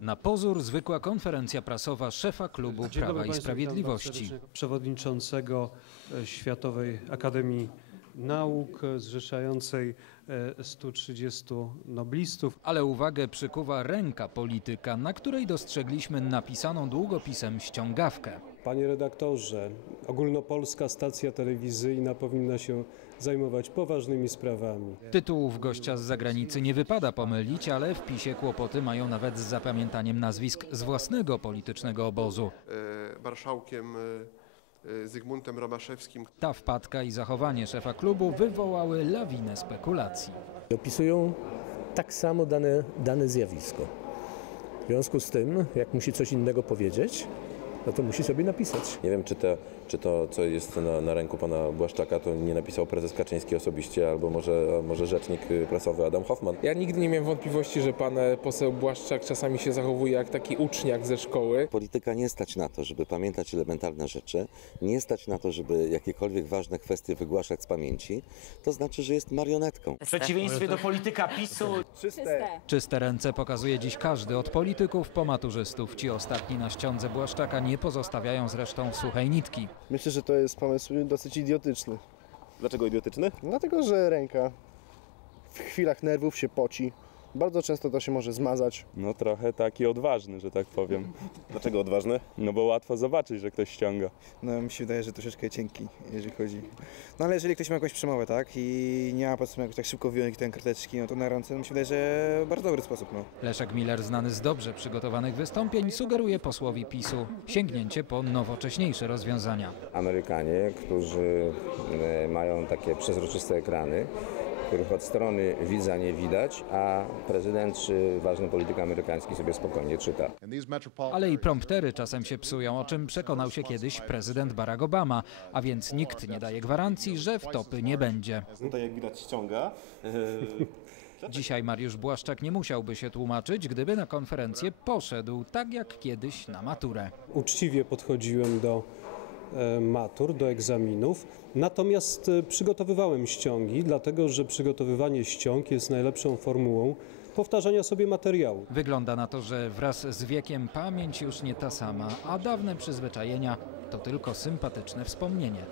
Na pozór zwykła konferencja prasowa szefa klubu Prawa i Sprawiedliwości. Przewodniczącego e, Światowej Akademii Nauk e, zrzeszającej e, 130 noblistów. Ale uwagę przykuwa ręka polityka, na której dostrzegliśmy napisaną długopisem ściągawkę. Panie redaktorze, ogólnopolska stacja telewizyjna powinna się zajmować poważnymi sprawami. Tytułów gościa z zagranicy nie wypada pomylić, ale w PiSie kłopoty mają nawet z zapamiętaniem nazwisk z własnego politycznego obozu. e, marszałkiem e, e, Zygmuntem Romaszewskim. Ta wpadka i zachowanie szefa klubu wywołały lawinę spekulacji. opisują tak samo dane, dane zjawisko. W związku z tym, jak musi coś innego powiedzieć, no to musi sobie napisać. Nie wiem, czy to, czy to co jest na, na ręku pana Błaszczaka, to nie napisał prezes Kaczyński osobiście, albo może, może rzecznik y, prasowy Adam Hoffman. Ja nigdy nie miałem wątpliwości, że pan e, poseł Błaszczak czasami się zachowuje jak taki uczniak ze szkoły. Polityka nie stać na to, żeby pamiętać elementarne rzeczy, nie stać na to, żeby jakiekolwiek ważne kwestie wygłaszać z pamięci. To znaczy, że jest marionetką. W przeciwieństwie do polityka PiSu Czyste ręce pokazuje dziś każdy, od polityków po maturzystów. Ci ostatni na ściądze Błaszczaka nie pozostawiają zresztą suchej nitki. Myślę, że to jest pomysł dosyć idiotyczny. Dlaczego idiotyczny? Dlatego, że ręka w chwilach nerwów się poci. Bardzo często to się może zmazać. No trochę taki odważny, że tak powiem. Dlaczego odważny? No bo łatwo zobaczyć, że ktoś ściąga. No mi się wydaje, że troszeczkę cienki, jeżeli chodzi. No ale jeżeli ktoś ma jakąś przemowę, tak, i nie ma po prostu jakoś tak szybko wyjąć ten karteczki, no to na ręce, no mi się wydaje, że bardzo dobry sposób, no. Leszek Miller, znany z dobrze przygotowanych wystąpień, sugeruje posłowi PiSu sięgnięcie po nowocześniejsze rozwiązania. Amerykanie, którzy e, mają takie przezroczyste ekrany, których od strony widza nie widać, a prezydent czy ważny polityk amerykański sobie spokojnie czyta. Ale i promptery czasem się psują, o czym przekonał się kiedyś prezydent Barack Obama, a więc nikt nie daje gwarancji, że wtopy nie będzie. Tutaj jak widać ściąga. Dzisiaj Mariusz Błaszczak nie musiałby się tłumaczyć, gdyby na konferencję poszedł, tak jak kiedyś na maturę. Uczciwie podchodziłem do matur, do egzaminów, natomiast e, przygotowywałem ściągi, dlatego że przygotowywanie ściąg jest najlepszą formułą powtarzania sobie materiału. Wygląda na to, że wraz z wiekiem pamięć już nie ta sama, a dawne przyzwyczajenia to tylko sympatyczne wspomnienie.